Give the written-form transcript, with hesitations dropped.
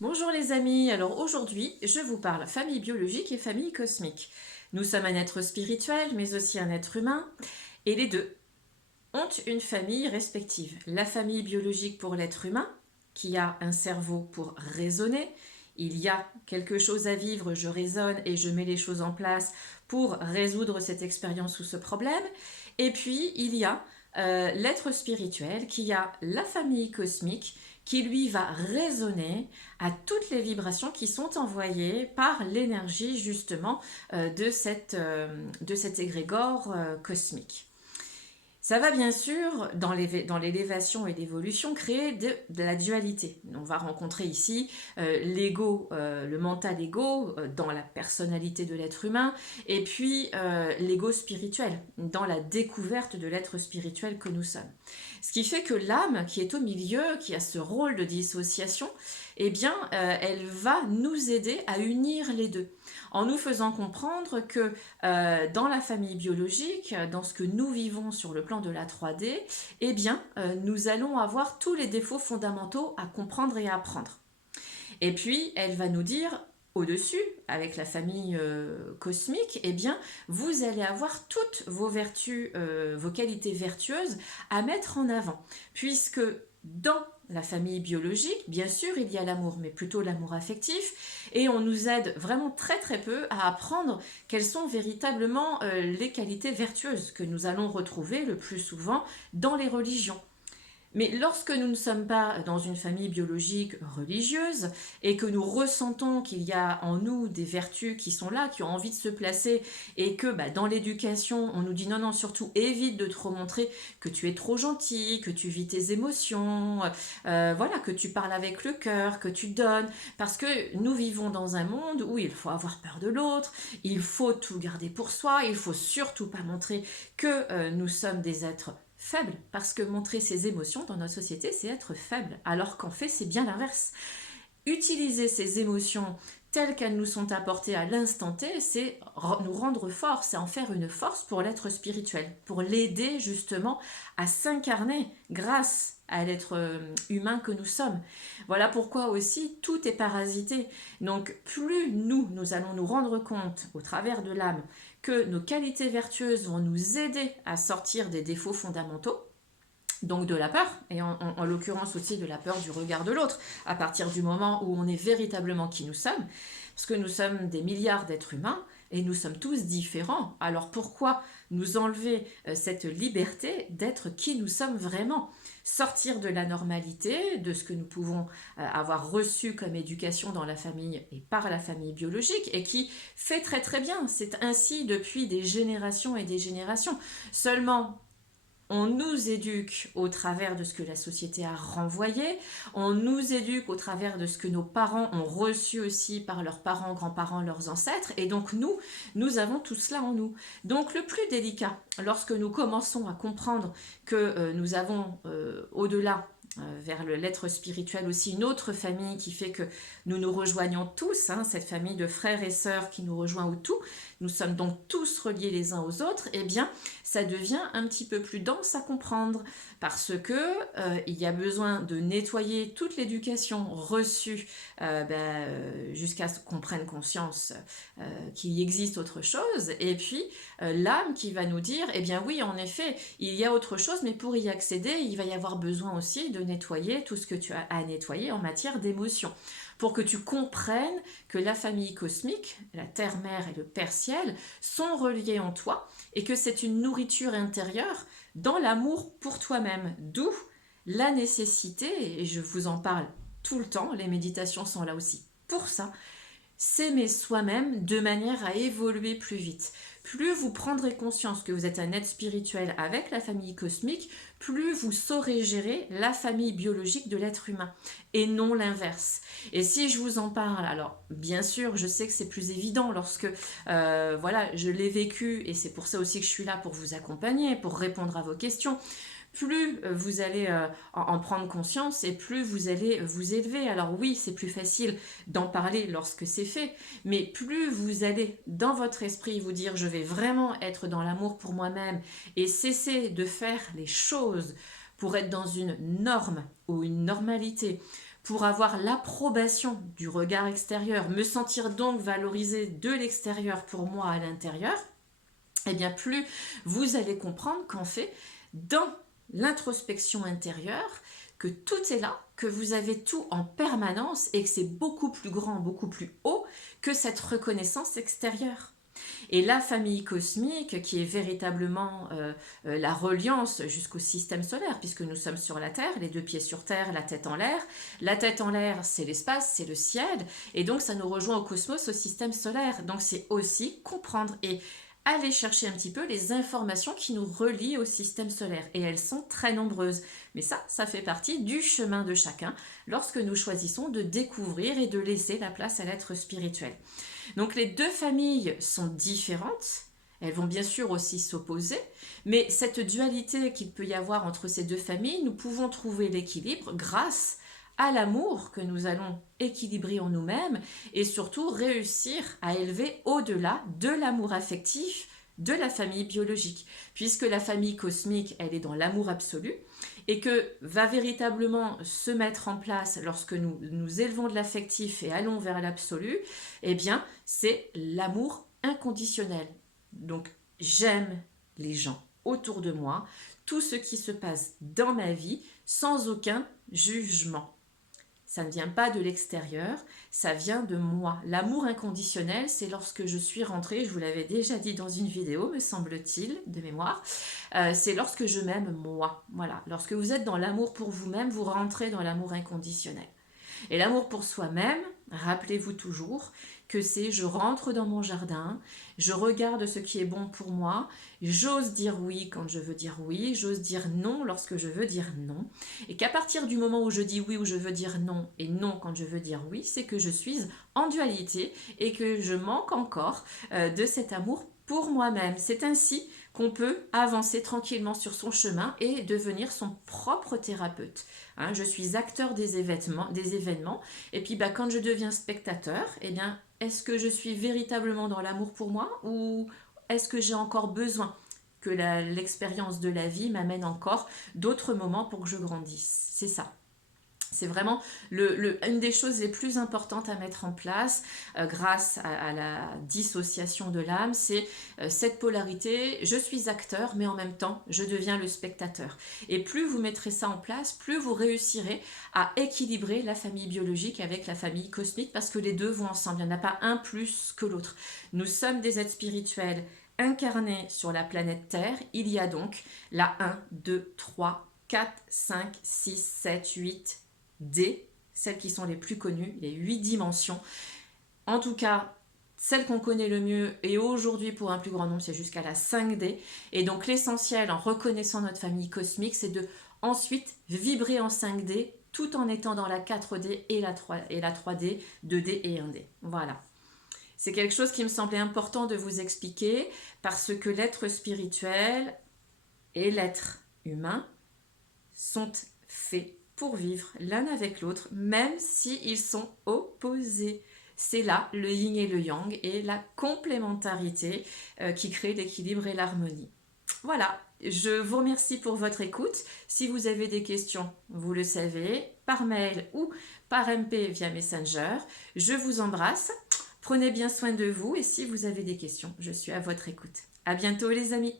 Bonjour les amis, alors aujourd'hui je vous parle famille biologique et famille cosmique. Nous sommes un être spirituel mais aussi un être humain et les deux ont une famille respective. La famille biologique pour l'être humain qui a un cerveau pour raisonner. Il y a quelque chose à vivre, je raisonne et je mets les choses en place pour résoudre cette expérience ou ce problème. Et puis il y a l'être spirituel qui a la famille cosmique qui lui va résonner à toutes les vibrations qui sont envoyées par l'énergie justement de cet égrégore cosmique. Ça va bien sûr, dans l'élévation et l'évolution, créer de la dualité. On va rencontrer ici l'ego, le mental ego dans la personnalité de l'être humain, et puis l'ego spirituel, dans la découverte de l'être spirituel que nous sommes. Ce qui fait que l'âme qui est au milieu, qui a ce rôle de dissociation, eh bien, elle va nous aider à unir les deux, en nous faisant comprendre que dans la famille biologique, dans ce que nous vivons sur le plan de la 3D, eh bien, nous allons avoir tous les défauts fondamentaux à comprendre et à apprendre. Et puis, elle va nous dire, au-dessus, avec la famille cosmique, eh bien, vous allez avoir toutes vos vertus, vos qualités vertueuses à mettre en avant. Puisque dans la famille biologique, bien sûr, il y a l'amour, mais plutôt l'amour affectif, et on nous aide vraiment très très peu à apprendre quelles sont véritablement les qualités vertueuses que nous allons retrouver le plus souvent dans les religions. Mais lorsque nous ne sommes pas dans une famille biologique religieuse et que nous ressentons qu'il y a en nous des vertus qui sont là, qui ont envie de se placer, et que dans l'éducation, on nous dit non, non, surtout évite de trop montrer que tu es trop gentil, que tu vis tes émotions, voilà, que tu parles avec le cœur, que tu donnes, parce que nous vivons dans un monde où il faut avoir peur de l'autre, il faut tout garder pour soi, il faut surtout pas montrer que nous sommes des êtres faible, parce que montrer ses émotions dans notre société, c'est être faible, alors qu'en fait, c'est bien l'inverse. Utiliser ces émotions telles qu'elles nous sont apportées à l'instant T, c'est nous rendre forts, c'est en faire une force pour l'être spirituel, pour l'aider justement à s'incarner grâce à l'être humain que nous sommes. Voilà pourquoi aussi tout est parasité. Donc plus nous allons nous rendre compte au travers de l'âme que nos qualités vertueuses vont nous aider à sortir des défauts fondamentaux, donc de la peur, et en l'occurrence aussi de la peur du regard de l'autre, à partir du moment où on est véritablement qui nous sommes, parce que nous sommes des milliards d'êtres humains, et nous sommes tous différents. Alors pourquoi nous enlever cette liberté d'être qui nous sommes vraiment? Sortir de la normalité, de ce que nous pouvons avoir reçu comme éducation dans la famille et par la famille biologique, et qui fait très très bien. C'est ainsi depuis des générations et des générations. Seulement, on nous éduque au travers de ce que la société a renvoyé, on nous éduque au travers de ce que nos parents ont reçu aussi par leurs parents, grands-parents, leurs ancêtres, et donc nous avons tout cela en nous. Donc le plus délicat, lorsque nous commençons à comprendre que nous avons au-delà vers l'être spirituel aussi une autre famille qui fait que nous nous rejoignons tous, hein, cette famille de frères et sœurs qui nous rejoint au tout, nous sommes donc tous reliés les uns aux autres, et bien ça devient un petit peu plus dense à comprendre parce que il y a besoin de nettoyer toute l'éducation reçue jusqu'à ce qu'on prenne conscience qu'il existe autre chose, et puis l'âme qui va nous dire eh bien oui en effet il y a autre chose, mais pour y accéder il va y avoir besoin aussi de nettoyer tout ce que tu as à nettoyer en matière d'émotion, pour que tu comprennes que la famille cosmique, la terre-mère et le père-ciel sont reliés en toi, et que c'est une nourriture intérieure dans l'amour pour toi-même. D'où la nécessité, et je vous en parle tout le temps, les méditations sont là aussi pour ça, s'aimer soi-même de manière à évoluer plus vite. Plus vous prendrez conscience que vous êtes un être spirituel avec la famille cosmique, plus vous saurez gérer la famille biologique de l'être humain et non l'inverse. Et si je vous en parle, alors bien sûr, je sais que c'est plus évident lorsque voilà, je l'ai vécu, et c'est pour ça aussi que je suis là pour vous accompagner, pour répondre à vos questions. Plus vous allez en prendre conscience et plus vous allez vous élever. Alors oui, c'est plus facile d'en parler lorsque c'est fait, mais plus vous allez dans votre esprit vous dire je vais vraiment être dans l'amour pour moi-même et cesser de faire les choses pour être dans une norme ou une normalité, pour avoir l'approbation du regard extérieur, me sentir donc valorisé de l'extérieur pour moi à l'intérieur, et bien plus vous allez comprendre qu'en fait, dans l'introspection intérieure, que tout est là, que vous avez tout en permanence et que c'est beaucoup plus grand, beaucoup plus haut que cette reconnaissance extérieure. Et la famille cosmique, qui est véritablement la reliance jusqu'au système solaire, puisque nous sommes sur la Terre, les deux pieds sur Terre, la tête en l'air. La tête en l'air, c'est l'espace, c'est le ciel, et donc ça nous rejoint au cosmos, au système solaire. Donc c'est aussi comprendre et aller chercher un petit peu les informations qui nous relient au système solaire. Et elles sont très nombreuses. Mais ça fait partie du chemin de chacun lorsque nous choisissons de découvrir et de laisser la place à l'être spirituel. Donc les deux familles sont différentes, elles vont bien sûr aussi s'opposer, mais cette dualité qu'il peut y avoir entre ces deux familles, nous pouvons trouver l'équilibre grâce à l'amour que nous allons équilibrer en nous-mêmes et surtout réussir à élever au-delà de l'amour affectif de la famille biologique, puisque la famille cosmique, elle est dans l'amour absolu, et que va véritablement se mettre en place lorsque nous élevons de l'affectif et allons vers l'absolu, eh bien, c'est l'amour inconditionnel. Donc, j'aime les gens autour de moi, tout ce qui se passe dans ma vie, sans aucun jugement. Ça ne vient pas de l'extérieur, ça vient de moi. L'amour inconditionnel, c'est lorsque je suis rentrée, je vous l'avais déjà dit dans une vidéo, me semble-t-il, de mémoire, c'est lorsque je m'aime moi. Voilà, lorsque vous êtes dans l'amour pour vous-même, vous rentrez dans l'amour inconditionnel. Et l'amour pour soi-même, rappelez-vous toujours que c'est je rentre dans mon jardin, je regarde ce qui est bon pour moi, j'ose dire oui quand je veux dire oui, j'ose dire non lorsque je veux dire non. Et qu'à partir du moment où je dis oui ou je veux dire non et non quand je veux dire oui, c'est que je suis en dualité et que je manque encore de cet amour pour moi-même. C'est ainsi qu'on peut avancer tranquillement sur son chemin et devenir son propre thérapeute. Hein, je suis acteur des événements et puis quand je deviens spectateur, eh bien, est-ce que je suis véritablement dans l'amour pour moi ou est-ce que j'ai encore besoin que l'expérience de la vie m'amène encore d'autres moments pour que je grandisse? C'est ça. C'est vraiment une des choses les plus importantes à mettre en place grâce à la dissociation de l'âme, c'est cette polarité, je suis acteur mais en même temps je deviens le spectateur. Et plus vous mettrez ça en place, plus vous réussirez à équilibrer la famille biologique avec la famille cosmique parce que les deux vont ensemble, il n'y en a pas un plus que l'autre. Nous sommes des êtres spirituels incarnés sur la planète Terre, il y a donc la 1, 2, 3, 4, 5, 6, 7, 8... D, celles qui sont les plus connues, les 8 dimensions. En tout cas, celle qu'on connaît le mieux, et aujourd'hui pour un plus grand nombre, c'est jusqu'à la 5D. Et donc l'essentiel en reconnaissant notre famille cosmique, c'est de ensuite vibrer en 5D tout en étant dans la 4D et la 3D, 2D et 1D. Voilà. C'est quelque chose qui me semblait important de vous expliquer parce que l'être spirituel et l'être humain sont faits pour vivre l'un avec l'autre, même s'ils sont opposés. C'est là le yin et le yang et la complémentarité qui crée l'équilibre et l'harmonie. Voilà, je vous remercie pour votre écoute. Si vous avez des questions, vous le savez, par mail ou par MP via Messenger. Je vous embrasse, prenez bien soin de vous et si vous avez des questions, je suis à votre écoute. À bientôt les amis.